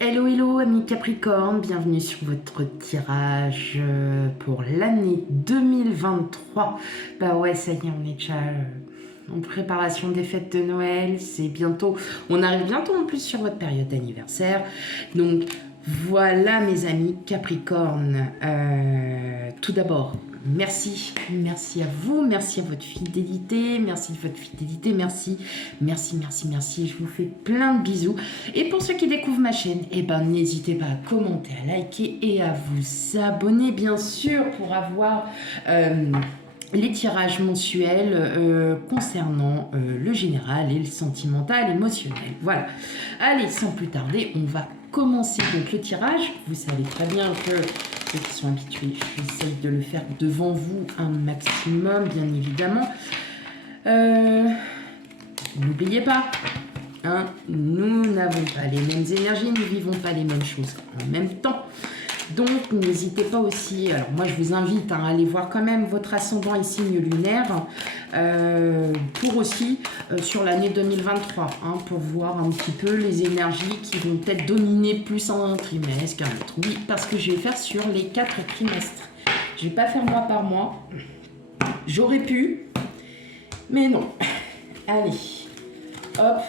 Hello, hello, amis Capricorne, bienvenue sur votre tirage pour l'année 2023. Bah ouais, ça y est, on est déjà en préparation des fêtes de Noël, c'est bientôt, on arrive bientôt en plus sur votre période d'anniversaire. Donc voilà mes amis Capricorne, tout d'abord, merci à vous, merci à votre fidélité, merci, je vous fais plein de bisous. Et pour ceux qui découvrent ma chaîne, eh ben, n'hésitez pas à commenter, à liker et à vous abonner, bien sûr, pour avoir les tirages mensuels concernant le général et le sentimental, émotionnel. Voilà. Allez, sans plus tarder, on va commencer donc le tirage. Vous savez très bien que ceux qui sont habitués, j'essaye de le faire devant vous un maximum, bien évidemment. N'oubliez pas, hein, nous n'avons pas les mêmes énergies, nous ne vivons pas les mêmes choses en même temps. Donc n'hésitez pas aussi, alors moi je vous invite à aller voir quand même votre ascendant et signe lunaire pour aussi sur l'année 2023, hein, pour voir un petit peu les énergies qui vont peut-être dominer plus un trimestre qu'un autre. Oui, parce que je vais faire sur les 4 trimestres. Je ne vais pas faire mois par mois. J'aurais pu, mais non. Allez, hop.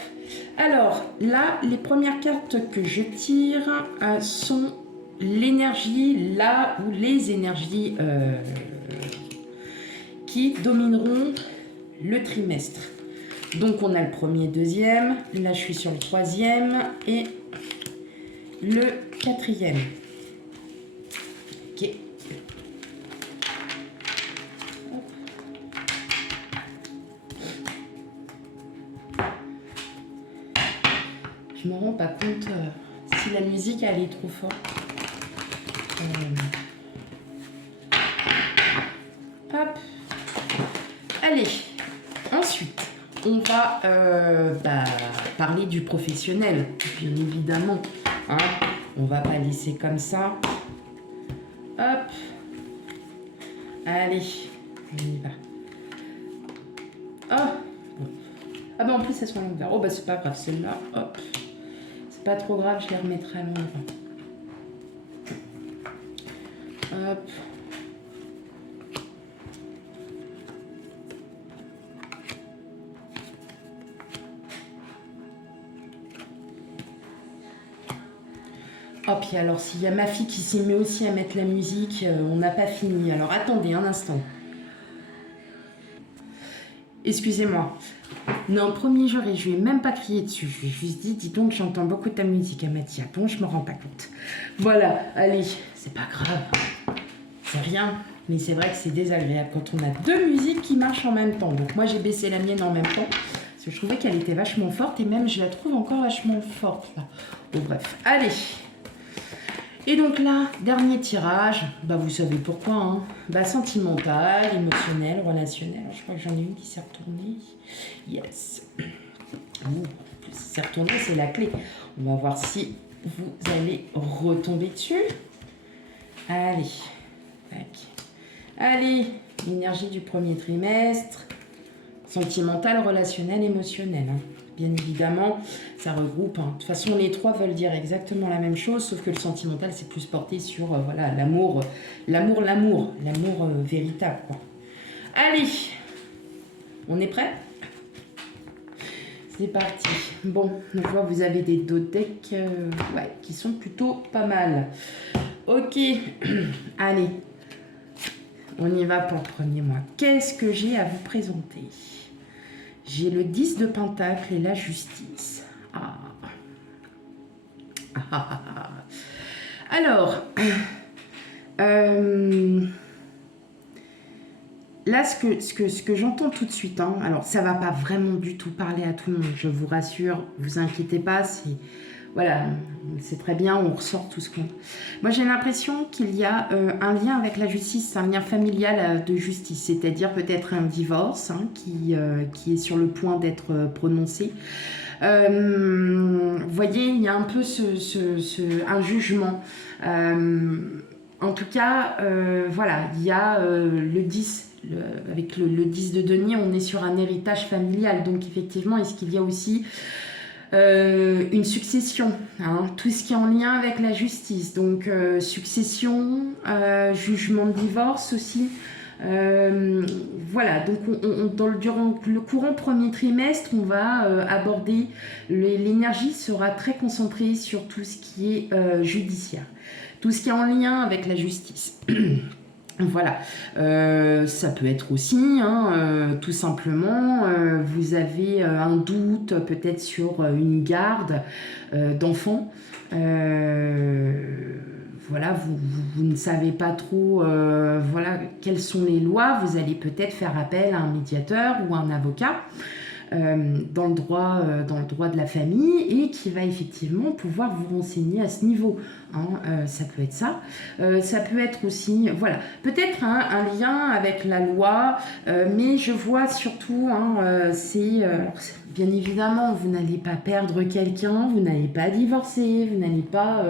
Alors là, les premières cartes que je tire sont l'énergie, là où les énergies qui domineront le trimestre. Donc on a le premier, deuxième, là je suis sur le troisième et le quatrième. Ok. Je me rends pas compte si la musique elle est trop forte. Hop. Allez, ensuite, on va parler du professionnel, bien évidemment. Hein, on va pas laisser comme ça. Hop. Allez, on y va. Oh. Ah bah en plus, elles sont à l'envers. Oh bah c'est pas grave, celle-là, hop. C'est pas trop grave, je les remettrai à l'envers. Hop. Oh, puis alors, s'il y a ma fille qui s'y met aussi à mettre la musique, on n'a pas fini. Alors, attendez un instant. Excusez-moi. Non, premier jour, et je lui ai même pas crié dessus. Je lui ai juste dit, dis donc, j'entends beaucoup ta musique. Elle m'a dit, ah bon, je me rends pas compte. Voilà, allez, c'est pas grave. C'est rien. Mais c'est vrai que c'est désagréable quand on a deux musiques qui marchent en même temps. Donc moi, j'ai baissé la mienne en même temps. Parce que je trouvais qu'elle était vachement forte. Et même, je la trouve encore vachement forte, là. Bon, bref. Allez. Et donc là, dernier tirage. Bah, vous savez pourquoi, hein. Bah, sentimental, émotionnel, relationnel. Je crois que j'en ai une qui s'est retournée. Yes. Ouh, si c'est retourné, c'est la clé. On va voir si vous allez retomber dessus. Allez. Tac. Allez, l'énergie du premier trimestre, sentimental, relationnel, émotionnel. Hein. Bien évidemment, ça regroupe. Hein. De toute façon, les trois veulent dire exactement la même chose, sauf que le sentimental, c'est plus porté sur voilà, l'amour véritable. Quoi. Allez, on est prêt? C'est parti. Bon, je vois que vous avez des dos decks ouais, qui sont plutôt pas mal. Ok, allez. On y va pour le premier mois. Qu'est-ce que j'ai à vous présenter? J'ai le 10 de Pentacle et la justice. Ah. Alors, là, ce que j'entends tout de suite, hein, alors ça va pas vraiment du tout parler à tout le monde, je vous rassure, vous inquiétez pas, voilà, c'est très bien, on ressort tout ce qu'on... Moi, j'ai l'impression qu'il y a un lien avec la justice, un lien familial de justice, c'est-à-dire peut-être un divorce hein, qui est sur le point d'être prononcé. Vous voyez, il y a un peu un jugement. En tout cas, voilà, il y a le 10, avec le 10 de denier, on est sur un héritage familial. Donc, effectivement, est-ce qu'il y a aussi une succession, hein, tout ce qui est en lien avec la justice, donc succession, jugement de divorce aussi. Voilà, donc durant le courant premier trimestre, on va aborder, l'énergie sera très concentrée sur tout ce qui est judiciaire, tout ce qui est en lien avec la justice. Voilà, ça peut être aussi, hein, tout simplement, vous avez un doute peut-être sur une garde d'enfants. Voilà, vous ne savez pas trop voilà, quelles sont les lois. Vous allez peut-être faire appel à un médiateur ou à un avocat dans le droit de la famille et qui va effectivement pouvoir vous renseigner à ce niveau. Hein, ça peut être ça. Ça peut être aussi, voilà, peut-être un lien avec la loi, mais je vois surtout, hein, bien évidemment, vous n'allez pas perdre quelqu'un, vous n'allez pas divorcer, vous n'allez pas...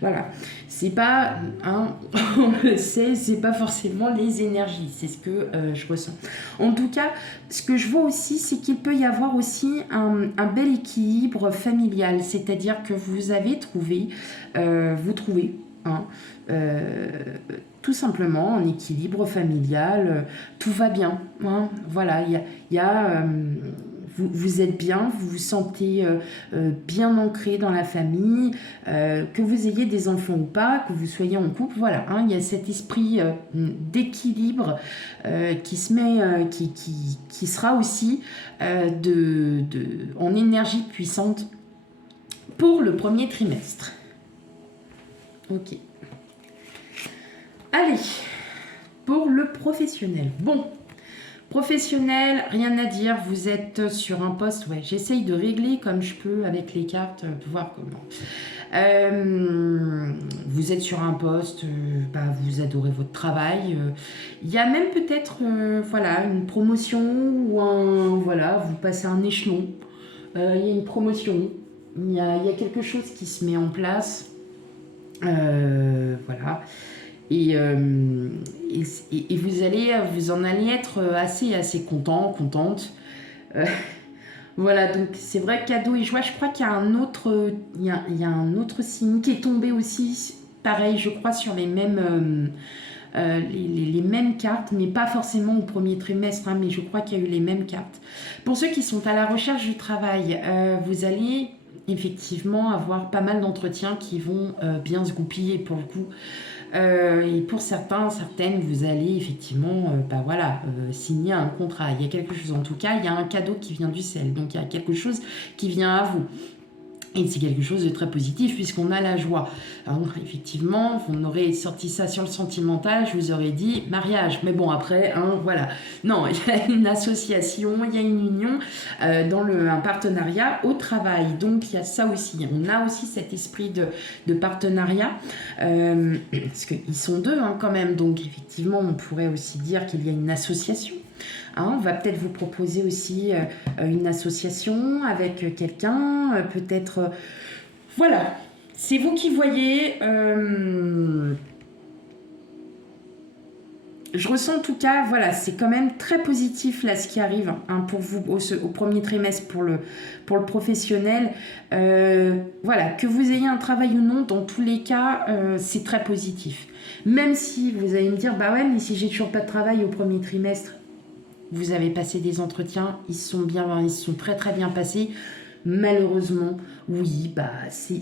voilà, c'est pas, hein, on le sait, c'est pas forcément les énergies, c'est ce que je ressens. En tout cas, ce que je vois aussi, c'est qu'il peut y avoir aussi un bel équilibre familial, c'est-à-dire que vous avez trouvé, vous trouvez, hein, tout simplement un équilibre familial, tout va bien, hein, voilà, il y a vous êtes bien, vous vous sentez bien ancré dans la famille, que vous ayez des enfants ou pas, que vous soyez en couple, voilà, hein, il y a cet esprit d'équilibre qui se met, qui sera aussi en énergie puissante pour le premier trimestre. Ok. Allez, pour le professionnel. Bon, professionnel, rien à dire, vous êtes sur un poste, ouais, j'essaye de régler comme je peux avec les cartes, de voir comment. Vous êtes sur un poste, vous adorez votre travail. Il y a même peut-être voilà, une promotion ou voilà, vous passez un échelon. Il y a une promotion, il y a quelque chose qui se met en place. Voilà. Et vous en allez être assez content, contente. Voilà, donc c'est vrai, cadeau et joie. Je crois qu'il y a il y a un autre signe qui est tombé aussi, pareil, je crois, sur les mêmes, les mêmes cartes, mais pas forcément au premier trimestre, hein, mais je crois qu'il y a eu les mêmes cartes. Pour ceux qui sont à la recherche du travail, vous allez effectivement avoir pas mal d'entretiens qui vont bien se goupiller pour le coup. Et pour certaines, vous allez effectivement signer un contrat. Il y a quelque chose, en tout cas, il y a un cadeau qui vient du ciel. Donc il y a quelque chose qui vient à vous. Et c'est quelque chose de très positif puisqu'on a la joie. Alors, effectivement, on aurait sorti ça sur le sentimental, je vous aurais dit mariage. Mais bon, après, hein, voilà. Non, il y a une association, il y a une union, un partenariat au travail. Donc, il y a ça aussi. On a aussi cet esprit de partenariat. Parce qu'ils sont deux hein, quand même. Donc, effectivement, on pourrait aussi dire qu'il y a une association. Hein, on va peut-être vous proposer aussi une association avec quelqu'un, peut-être... voilà, c'est vous qui voyez. Je ressens en tout cas, voilà, c'est quand même très positif là ce qui arrive hein, pour vous au premier trimestre pour le professionnel. Voilà, que vous ayez un travail ou non, dans tous les cas, c'est très positif. Même si vous allez me dire, bah ouais, mais si j'ai toujours pas de travail au premier trimestre, vous avez passé des entretiens, ils sont très très bien passés. Malheureusement, oui, c'est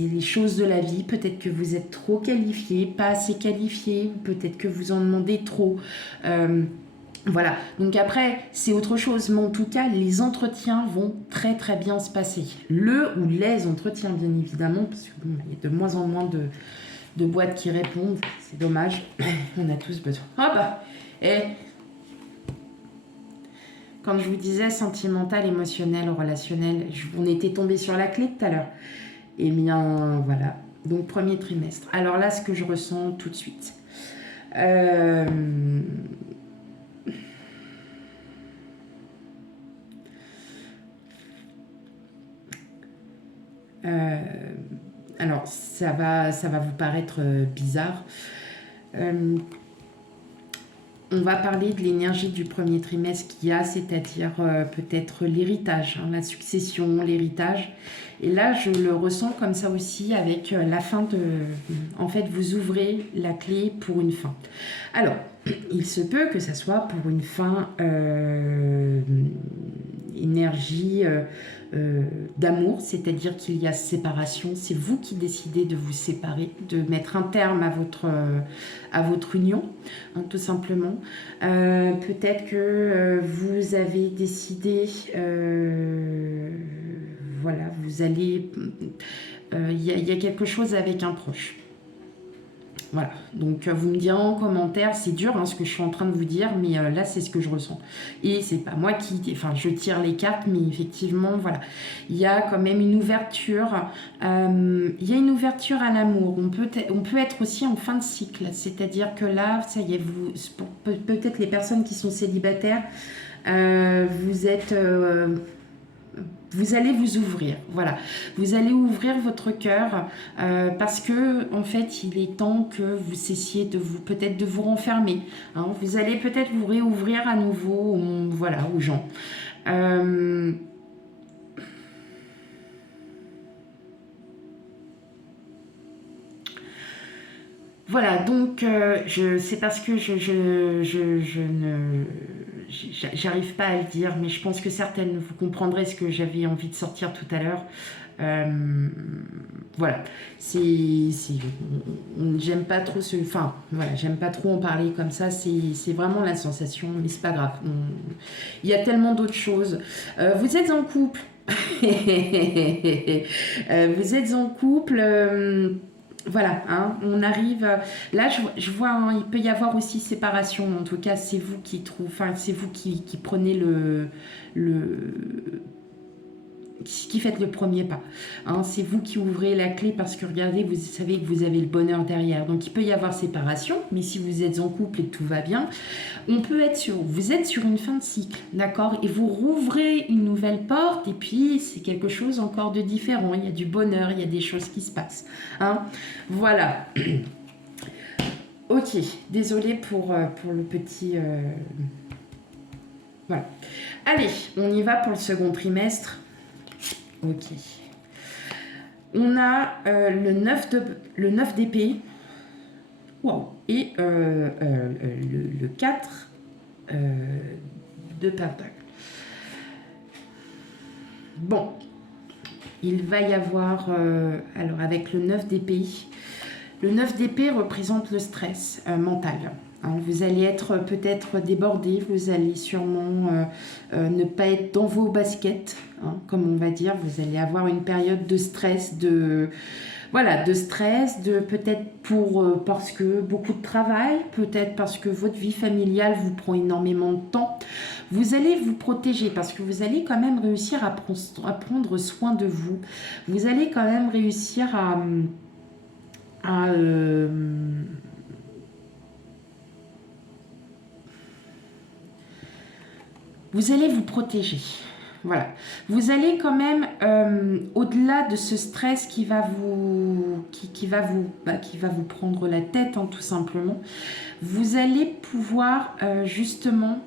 les choses de la vie. Peut-être que vous êtes trop qualifié, pas assez qualifié, ou peut-être que vous en demandez trop. Voilà, donc après, c'est autre chose. Mais en tout cas, les entretiens vont très très bien se passer. Le ou les entretiens, bien évidemment, parce qu'il y a de moins en moins de boîtes qui répondent. C'est dommage, on a tous besoin. Quand je vous disais sentimental, émotionnel, relationnel, on était tombé sur la clé tout à l'heure. Eh bien, voilà. Donc, premier trimestre. Alors là, ce que je ressens tout de suite. Alors, ça va vous paraître bizarre. on va parler de l'énergie du premier trimestre qu'il y a, c'est-à-dire peut-être l'héritage, hein, la succession, l'héritage. Et là, je le ressens comme ça aussi avec la fin de... En fait, vous ouvrez la clé pour une fin. Alors, il se peut que ça soit pour une fin énergie d'amour, c'est-à-dire qu'il y a séparation. C'est vous qui décidez de vous séparer, de mettre un terme à votre union, hein, tout simplement. Peut-être que vous avez décidé, voilà, vous allez, il y a quelque chose avec un proche. Voilà, donc vous me direz en commentaire, c'est dur hein, ce que je suis en train de vous dire, mais là c'est ce que je ressens. Et c'est pas moi qui, enfin je tire les cartes, mais effectivement voilà, il y a quand même une ouverture, il y a une ouverture à l'amour. On peut être aussi en fin de cycle, c'est-à-dire que là, ça y est, vous, peut-être les personnes qui sont célibataires, vous êtes... vous allez vous ouvrir, voilà. Vous allez ouvrir votre cœur parce que en fait, il est temps que vous cessiez de vous, peut-être de vous renfermer. Hein. Vous allez peut-être vous réouvrir à nouveau, voilà, aux gens. Voilà, donc c'est parce que je ne j'arrive pas à le dire, mais je pense que certaines vous comprendrez ce que j'avais envie de sortir tout à l'heure. Voilà, j'aime pas trop enfin voilà, j'aime pas trop en parler comme ça. C'est vraiment la sensation, mais c'est pas grave. Il y a tellement d'autres choses. Vous êtes en couple. Vous êtes en couple. Voilà, hein, on arrive. Là, je vois, hein, il peut y avoir aussi séparation. En tout cas, c'est vous qui trouvez, enfin, c'est vous qui prenez qui faites le premier pas. Hein, c'est vous qui ouvrez la clé parce que regardez, vous savez que vous avez le bonheur derrière. Donc, il peut y avoir séparation, mais si vous êtes en couple et que tout va bien, vous êtes sur une fin de cycle, d'accord? Et vous rouvrez une nouvelle porte et puis c'est quelque chose encore de différent. Il y a du bonheur, il y a des choses qui se passent. Hein, voilà. Ok, désolée pour le petit... Voilà. Allez, on y va pour le second trimestre. Ok. On a le 9 d'épée. Wow. Et le 4 de pentacle. Bon. Il va y avoir... alors, avec le 9 d'épée... Le 9 d'épée représente le stress mental. Hein, vous allez être peut-être débordé, vous allez sûrement ne pas être dans vos baskets, hein, comme on va dire. Vous allez avoir une période de stress, de stress, peut-être parce que beaucoup de travail, peut-être parce que votre vie familiale vous prend énormément de temps. Vous allez vous protéger parce que vous allez quand même réussir à prendre soin de vous. Vous allez quand même réussir à vous allez vous protéger. Voilà. Vous allez quand même, au-delà de ce stress qui va vous prendre la tête, hein, tout simplement, vous allez pouvoir justement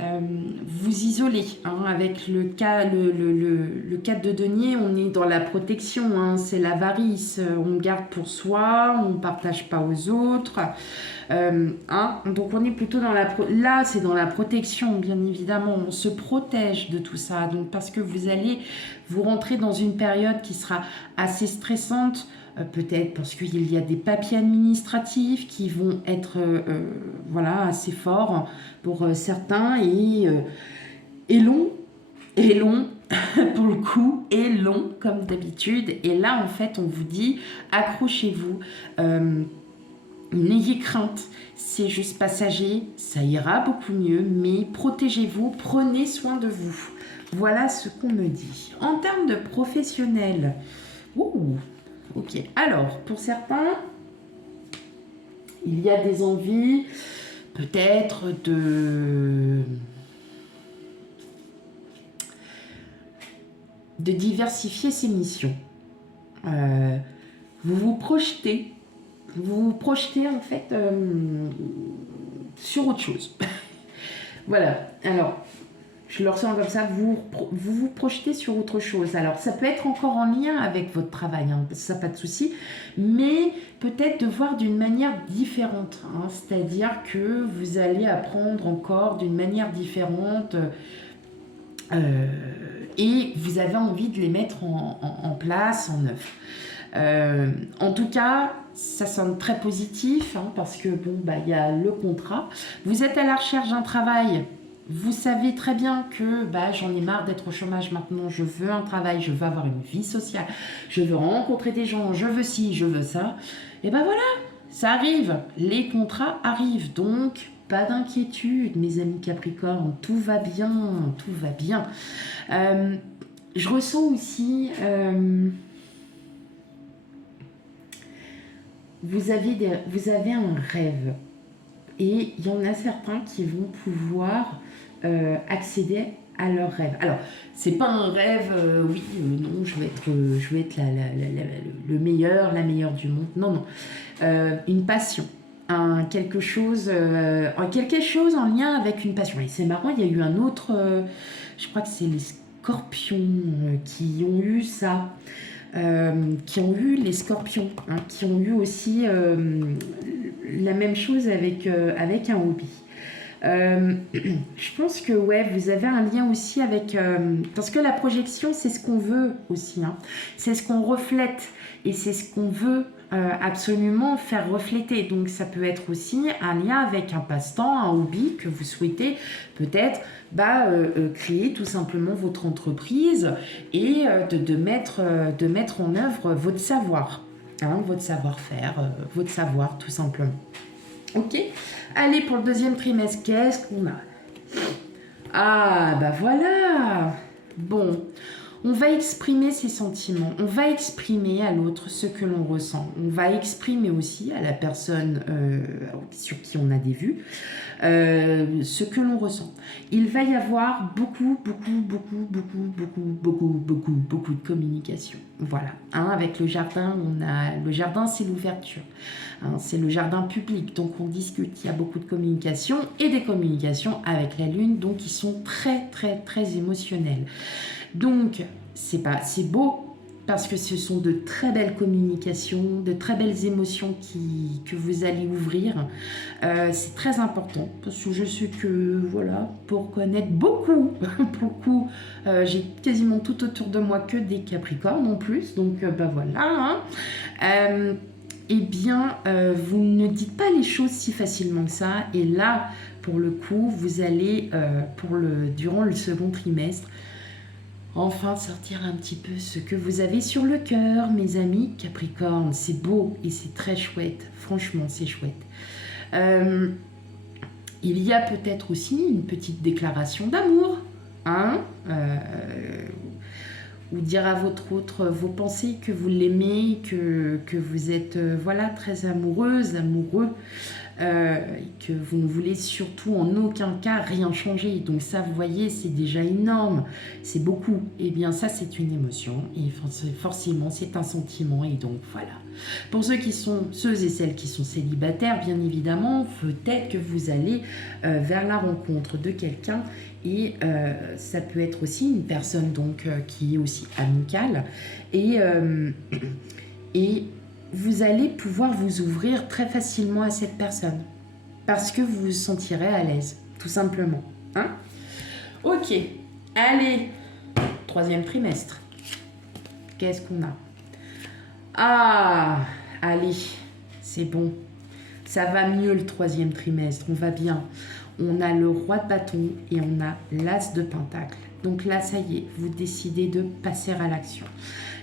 vous isoler. Hein, avec le 4 de denier, on est dans la protection, hein, c'est l'avarice, on garde pour soi, on ne partage pas aux autres. Hein, donc on est plutôt dans là c'est dans la protection, bien évidemment, on se protège de tout ça, donc parce que vous allez vous rentrer dans une période qui sera assez stressante, peut-être parce qu'il y a des papiers administratifs qui vont être voilà, assez forts pour certains et long pour le coup, et long comme d'habitude. Et là en fait on vous dit accrochez-vous, n'ayez crainte, c'est juste passager, ça ira beaucoup mieux, mais protégez-vous, prenez soin de vous. Voilà ce qu'on me dit. En termes de professionnel, ok. Alors, pour certains, il y a des envies, peut-être de diversifier ses missions. Vous vous projetez en fait sur autre chose. Voilà, alors, je le ressens comme ça, vous projetez sur autre chose. Alors, ça peut être encore en lien avec votre travail, hein, ça, pas de souci, mais peut-être de voir d'une manière différente. Hein, c'est-à-dire que vous allez apprendre encore d'une manière différente et vous avez envie de les mettre en place, en œuvre. En tout cas, ça sonne très positif, hein, parce que bon, bah, y a le contrat. Vous êtes à la recherche d'un travail. Vous savez très bien que bah, j'en ai marre d'être au chômage maintenant, je veux un travail, je veux avoir une vie sociale, je veux rencontrer des gens, je veux ci, je veux ça. Et ben voilà, ça arrive, les contrats arrivent, donc pas d'inquiétude mes amis Capricorne, tout va bien, tout va bien. Je ressens aussi... vous avez un rêve et il y en a certains qui vont pouvoir accéder à leur rêve. Alors, c'est pas un rêve, non, je vais être le meilleur, la meilleure du monde. Non, non. Une passion. Quelque chose en lien avec une passion. Et c'est marrant, il y a eu un autre, je crois que c'est les scorpions qui ont eu ça. Qui ont eu les scorpions, hein, qui ont eu aussi la même chose avec un hobby. Je pense que ouais, vous avez un lien aussi avec... parce que la projection, c'est ce qu'on veut aussi. Hein. C'est ce qu'on reflète et c'est ce qu'on veut absolument faire refléter. Donc ça peut être aussi un lien avec un passe-temps, un hobby que vous souhaitez peut-être créer tout simplement votre entreprise et de mettre en œuvre votre savoir, hein, votre savoir-faire, votre savoir tout simplement. Ok, allez pour le deuxième trimestre, qu'est-ce qu'on a? Ah bah voilà. Bon, on va exprimer ses sentiments, on va exprimer à l'autre ce que l'on ressent, on va exprimer aussi à la personne sur qui on a des vues ce que l'on ressent. Il va y avoir beaucoup de communication. Voilà. Hein, avec le jardin, le jardin, c'est l'ouverture. Hein, c'est le jardin public, donc on discute. Il y a beaucoup de communication et des communications avec la lune, donc qui sont très émotionnelles. Donc, c'est beau parce que ce sont de très belles communications, de très belles émotions que vous allez ouvrir. C'est très important parce que je sais que, voilà, pour connaître beaucoup, j'ai quasiment tout autour de moi que des Capricornes en plus, donc voilà. Hein. Eh bien, vous ne dites pas les choses si facilement que ça, et là, pour le coup, vous allez, durant le second trimestre, enfin sortir un petit peu ce que vous avez sur le cœur, mes amis Capricorne. C'est beau et c'est très chouette. Franchement, c'est chouette. Il y a peut-être aussi une petite déclaration d'amour. Hein, ou dire à votre autre vos pensées, que vous l'aimez, que vous êtes très amoureuse, amoureux. Et que vous ne voulez surtout en aucun cas rien changer. Donc ça, vous voyez, c'est déjà énorme, c'est beaucoup. Et bien ça, c'est une émotion et forcément, c'est un sentiment. Et donc voilà. Pour ceux et celles qui sont célibataires, bien évidemment, peut-être que vous allez vers la rencontre de quelqu'un et ça peut être aussi une personne donc qui est aussi amicale et vous allez pouvoir vous ouvrir très facilement à cette personne parce que vous vous sentirez à l'aise, tout simplement. Hein? Ok, allez, troisième trimestre. Qu'est-ce qu'on a? Ah, allez, c'est bon. Ça va mieux le troisième trimestre, on va bien. On a le roi de bâton et on a l'as de pentacle. Donc là, ça y est, vous décidez de passer à l'action.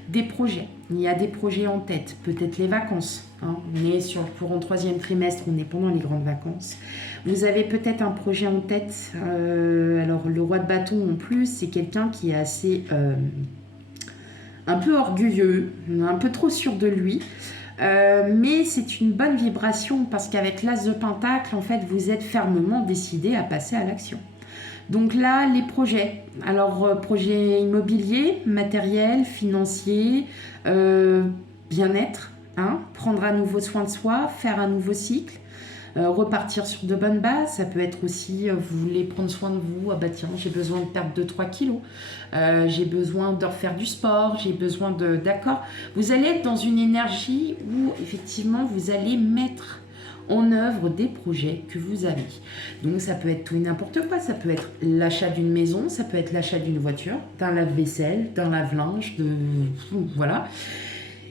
Des projets, il y a des projets en tête, peut-être les vacances. Hein. On est pour un troisième trimestre, on est pendant les grandes vacances. Vous avez peut-être un projet en tête. Alors le roi de bâton en plus, c'est quelqu'un qui est assez un peu orgueilleux, un peu trop sûr de lui. Mais c'est une bonne vibration parce qu'avec l'as de pentacle, en fait, vous êtes fermement décidé à passer à l'action. Donc là, les projets. Alors, projets immobiliers, matériels, financiers, bien-être, hein, prendre à nouveau soin de soi, faire un nouveau cycle, repartir sur de bonnes bases. Ça peut être aussi, vous voulez prendre soin de vous, ah bah tiens, j'ai besoin de perdre 2-3 kilos, j'ai besoin de refaire du sport, j'ai besoin de... D'accord. Vous allez être dans une énergie où, effectivement, vous allez mettre en œuvre des projets que vous avez. Donc ça peut être tout et n'importe quoi, ça peut être l'achat d'une maison, ça peut être l'achat d'une voiture, d'un lave-vaisselle, d'un lave-linge, de... voilà.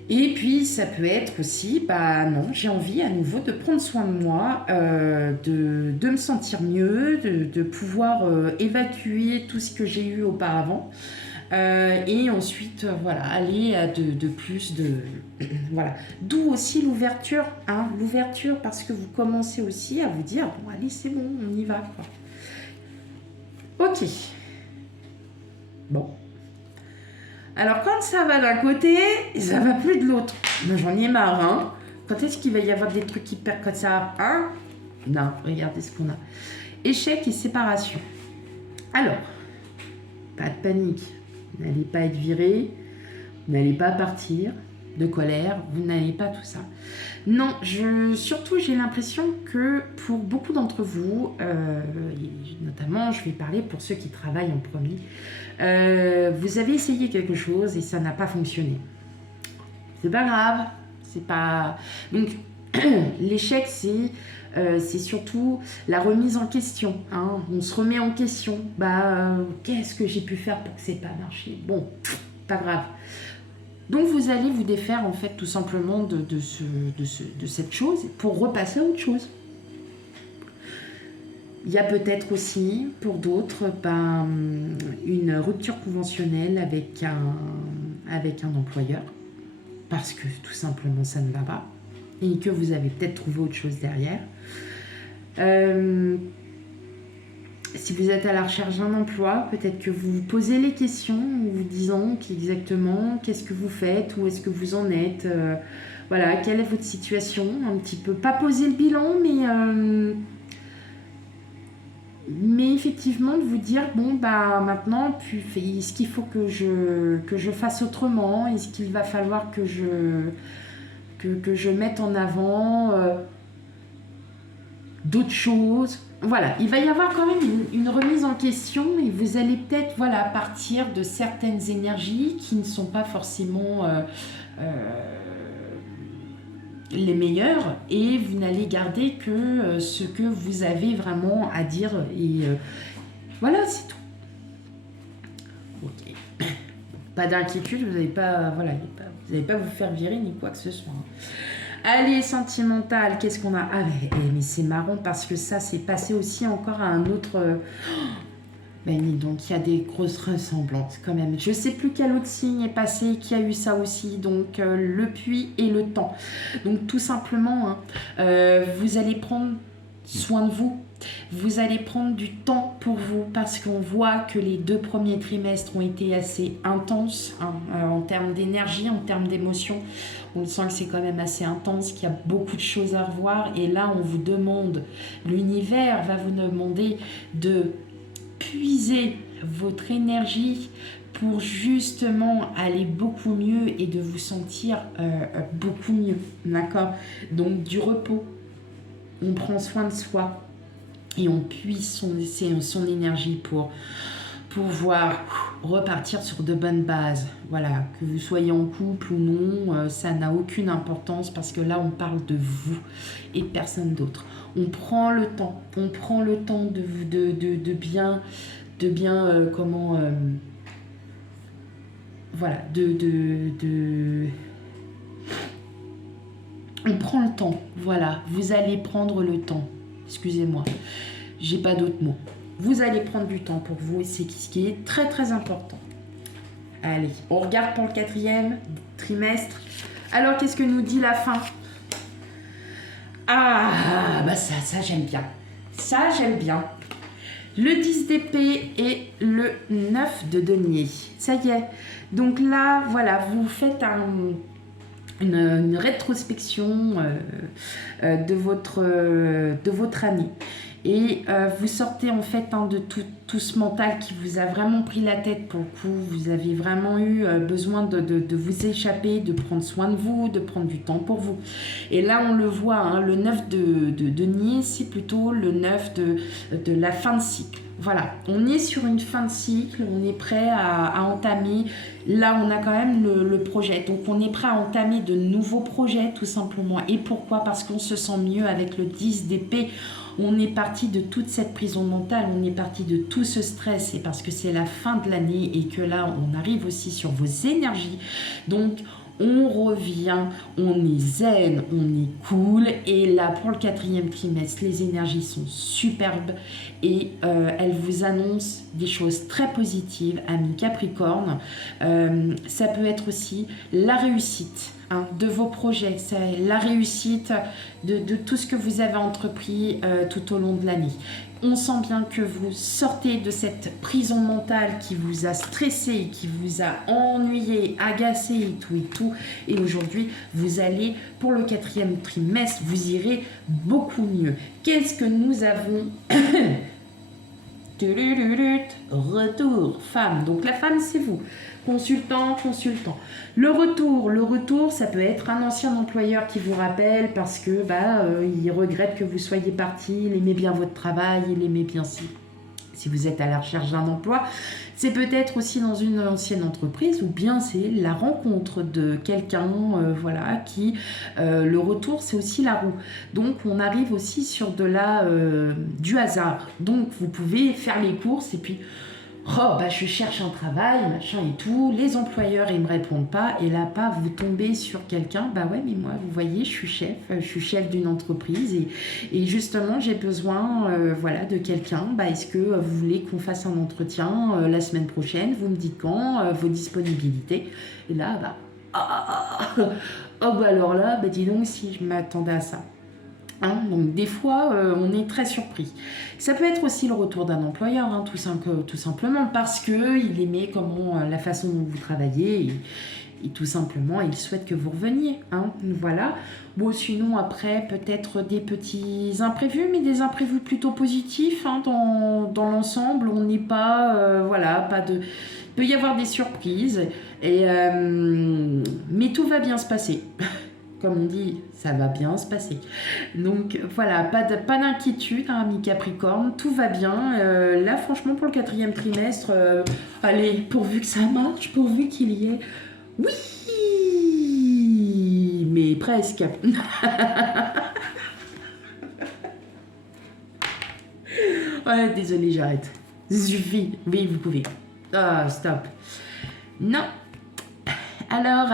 Et puis ça peut être aussi, bah non, j'ai envie à nouveau de prendre soin de moi, de me sentir mieux, de pouvoir évacuer tout ce que j'ai eu auparavant. Et ensuite, voilà, aller à de plus de... voilà. D'où aussi l'ouverture, hein, l'ouverture, parce que vous commencez aussi à vous dire, bon, allez, c'est bon, on y va, quoi. Ok. Bon. Alors, quand ça va d'un côté, ça va plus de l'autre. Moi, j'en ai marre, hein. Quand est-ce qu'il va y avoir des trucs hyper comme ça, hein? Non, regardez ce qu'on a. Échec et séparation. Alors, pas de panique. Vous n'allez pas être viré, vous n'allez pas partir de colère, vous n'allez pas tout ça. Non, surtout j'ai l'impression que pour beaucoup d'entre vous, notamment je vais parler pour ceux qui travaillent en premier, vous avez essayé quelque chose et ça n'a pas fonctionné. C'est pas grave, c'est pas... Donc l'échec c'est surtout la remise en question, hein. On se remet en question. Qu'est-ce que j'ai pu faire pour que c'est pas marché? Bon, pas grave. Donc vous allez vous défaire en fait tout simplement de cette chose pour repasser à autre chose. Il y a peut-être aussi pour d'autres une rupture conventionnelle avec un employeur parce que tout simplement ça ne va pas et que vous avez peut-être trouvé autre chose derrière. Si vous êtes à la recherche d'un emploi, peut-être que vous vous posez les questions en vous disant exactement qu'est-ce que vous faites, où est-ce que vous en êtes, voilà, quelle est votre situation, un petit peu, pas poser le bilan, mais effectivement de vous dire, bon, maintenant, est-ce qu'il faut que je fasse autrement, est-ce qu'il va falloir que je mette en avant d'autres choses. Voilà, il va y avoir quand même une remise en question et vous allez peut-être partir de certaines énergies qui ne sont pas forcément les meilleures et vous n'allez garder que ce que vous avez vraiment à dire et voilà, c'est tout. Ok. Pas d'inquiétude, vous n'allez pas, vous n'allez pas vous faire virer ni quoi que ce soit. Allez, sentimental, qu'est-ce qu'on a? Ah, mais c'est marrant parce que ça, c'est passé aussi encore à un autre... donc, il y a des grosses ressemblances quand même. Je ne sais plus quel autre signe est passé, qui a eu ça aussi. Donc, le puits et le temps. Donc, tout simplement, vous allez prendre soin de vous. Vous allez prendre du temps pour vous parce qu'on voit que les 2 premiers trimestres ont été assez intenses en termes d'énergie, en termes d'émotion. On sent que c'est quand même assez intense, qu'il y a beaucoup de choses à revoir. Et là, on vous demande, l'univers va vous demander de puiser votre énergie pour justement aller beaucoup mieux et de vous sentir beaucoup mieux. D'accord? Donc, du repos. On prend soin de soi. Et on puise son énergie pour pouvoir repartir sur de bonnes bases. Voilà, que vous soyez en couple ou non, ça n'a aucune importance parce que là, on parle de vous et de personne d'autre. On prend le temps de bien on prend le temps, voilà, vous allez prendre le temps. Excusez-moi, j'ai pas d'autres mots. Vous allez prendre du temps pour vous et c'est ce qui est très très important. Allez, on regarde pour le 4e trimestre. Alors, qu'est-ce que nous dit la fin? Ça j'aime bien. Ça j'aime bien. Le 10 d'épée et le 9 de denier. Ça y est. Donc là, voilà, vous faites une rétrospection de votre année. Et vous sortez en fait de tout ce mental qui vous a vraiment pris la tête pour le coup. Vous avez vraiment eu besoin de vous échapper, de prendre soin de vous, de prendre du temps pour vous. Et là, on le voit, hein, le 9 de denier, c'est plutôt le 9 de la fin de cycle. Voilà, on est sur une fin de cycle, on est prêt à entamer. Là, on a quand même le projet. Donc, on est prêt à entamer de nouveaux projets, tout simplement. Et pourquoi? Parce qu'on se sent mieux avec le 10 d'épée. On est parti de toute cette prison mentale, on est parti de tout ce stress. Et parce que c'est la fin de l'année et que là, on arrive aussi sur vos énergies. Donc, on revient, on est zen, on est cool. Et là, pour le 4e trimestre, les énergies sont superbes et elles vous annoncent des choses très positives, amis Capricorne. Ça peut être aussi la réussite de vos projets, c'est la réussite de tout ce que vous avez entrepris tout au long de l'année. On sent bien que vous sortez de cette prison mentale qui vous a stressé, qui vous a ennuyé, agacé et tout. Et aujourd'hui, vous allez, pour le 4e trimestre, vous irez beaucoup mieux. Qu'est-ce que nous avons? Retour, femme. Donc la femme, c'est vous. Consultant. Le retour, ça peut être un ancien employeur qui vous rappelle parce que il regrette que vous soyez parti, il aimait bien votre travail, il aimait bien si vous êtes à la recherche d'un emploi. C'est peut-être aussi dans une ancienne entreprise ou bien c'est la rencontre de quelqu'un, qui... le retour, c'est aussi la roue. Donc, on arrive aussi sur du hasard. Donc, vous pouvez faire les courses et puis... je cherche un travail, machin et tout. Les employeurs, ils me répondent pas. Et là, vous tombez sur quelqu'un. Mais moi, vous voyez, je suis chef d'une entreprise. Et justement, j'ai besoin de quelqu'un. Est-ce que vous voulez qu'on fasse un entretien la semaine prochaine? Vous me dites quand, vos disponibilités. Et là, alors là, dis donc si je m'attendais à ça. Donc des fois, on est très surpris. Ça peut être aussi le retour d'un employeur, tout simplement parce qu'il aimait la façon dont vous travaillez et tout simplement, il souhaite que vous reveniez. Voilà. Bon, sinon, après, peut-être des petits imprévus, mais des imprévus plutôt positifs. Dans l'ensemble, on n'est pas... pas de... Il peut y avoir des surprises, mais tout va bien se passer. Comme on dit, ça va bien se passer. Donc voilà, pas d'inquiétude, amis Capricorne, tout va bien. Là, franchement, pour le 4e trimestre, allez, pourvu que ça marche, pourvu qu'il y ait... Oui, mais presque. Ouais, désolée, j'arrête. Ça suffit. Oui, vous pouvez. Ah, stop. Non. Alors,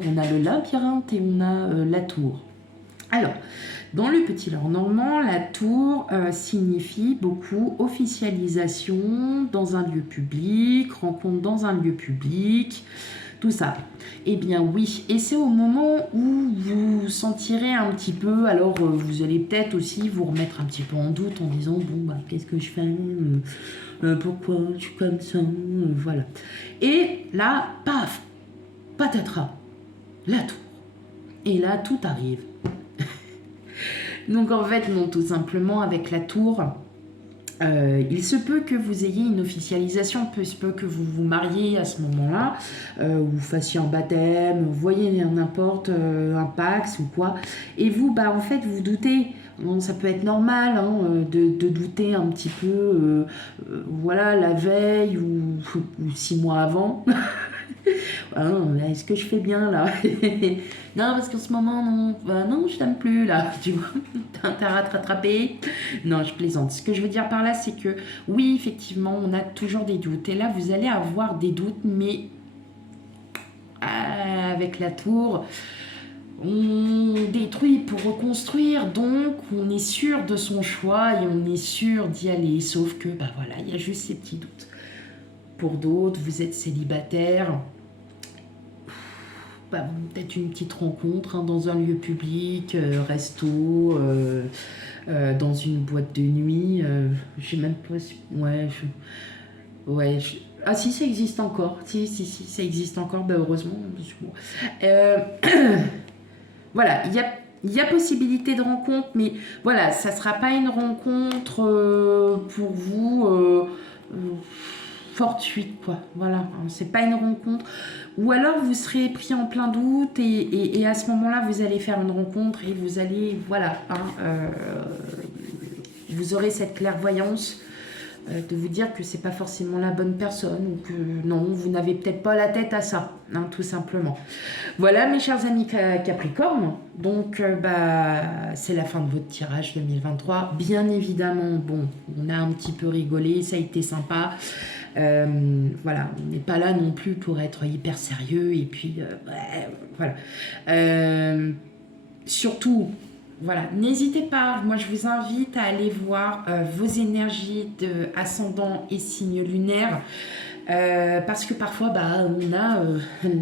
on a le labyrinthe et on a la tour. Alors, dans le petit lore normand, la tour signifie beaucoup officialisation dans un lieu public, rencontre dans un lieu public, tout ça. Eh bien oui, et c'est au moment où vous sentirez un petit peu, alors vous allez peut-être aussi vous remettre un petit peu en doute en disant, qu'est-ce que je fais, pourquoi je suis comme ça, voilà. Et là, paf, patatras, la tour. Et là, tout arrive. Donc en fait, non, tout simplement, avec la tour, il se peut que vous ayez une officialisation, il se peut que vous vous mariez à ce moment-là, ou vous fassiez un baptême, vous voyez, n'importe, un pax ou quoi. Et vous, en fait, vous doutez. Bon, ça peut être normal de douter un petit peu, la veille ou 6 mois avant. Est-ce que je fais bien là? Non, parce qu'en ce moment, non, je t'aime plus là. Tu vois, t'as rattrapé. Non, je plaisante. Ce que je veux dire par là, c'est que oui, effectivement, on a toujours des doutes. Et là, vous allez avoir des doutes, mais avec la tour, on détruit pour reconstruire. Donc, on est sûr de son choix et on est sûr d'y aller. Sauf que, il y a juste ces petits doutes. Pour d'autres, vous êtes célibataire. Peut-être une petite rencontre dans un lieu public, resto, dans une boîte de nuit. Je sais même pas si... Ah si, ça existe encore. Si, ça existe encore, heureusement. Bon. Voilà, il Il y a possibilité de rencontre, mais voilà, ça ne sera pas une rencontre pour vous fortuite, quoi. Voilà, hein, c'est pas une rencontre. Ou alors vous serez pris en plein doute et à ce moment-là, vous allez faire une rencontre et vous allez, voilà, hein, vous aurez cette clairvoyance de vous dire que c'est pas forcément la bonne personne ou que non, vous n'avez peut-être pas la tête à ça, hein, tout simplement. Voilà mes chers amis Capricorne, donc c'est la fin de votre tirage 2023. Bien évidemment, bon, on a un petit peu rigolé, ça a été sympa. Voilà, on n'est pas là non plus pour être hyper sérieux et puis voilà. Surtout, voilà, n'hésitez pas, moi je vous invite à aller voir vos énergies de ascendant et signe lunaire. Parce que parfois on a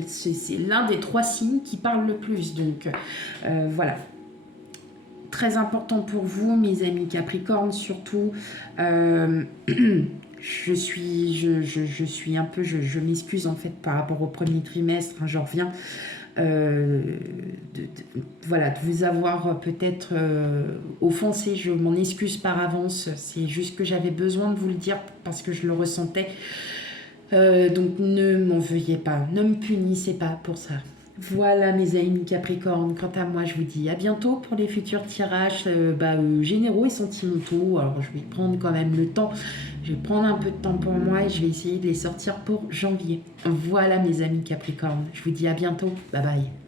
c'est l'un des 3 signes qui parle le plus, donc voilà, très important pour vous mes amis Capricorne, surtout je suis un peu, je m'excuse en fait par rapport au premier trimestre, hein, j'en reviens voilà, de vous avoir peut-être offensé, je m'en excuse par avance, c'est juste que j'avais besoin de vous le dire parce que je le ressentais. Donc ne m'en veuillez pas, ne me punissez pas pour ça. Voilà mes amis Capricorne, quant à moi je vous dis à bientôt pour les futurs tirages généraux et sentimentaux. Alors je vais prendre quand même le temps, je vais prendre un peu de temps pour moi et je vais essayer de les sortir pour janvier. Voilà mes amis Capricorne, je vous dis à bientôt, bye bye.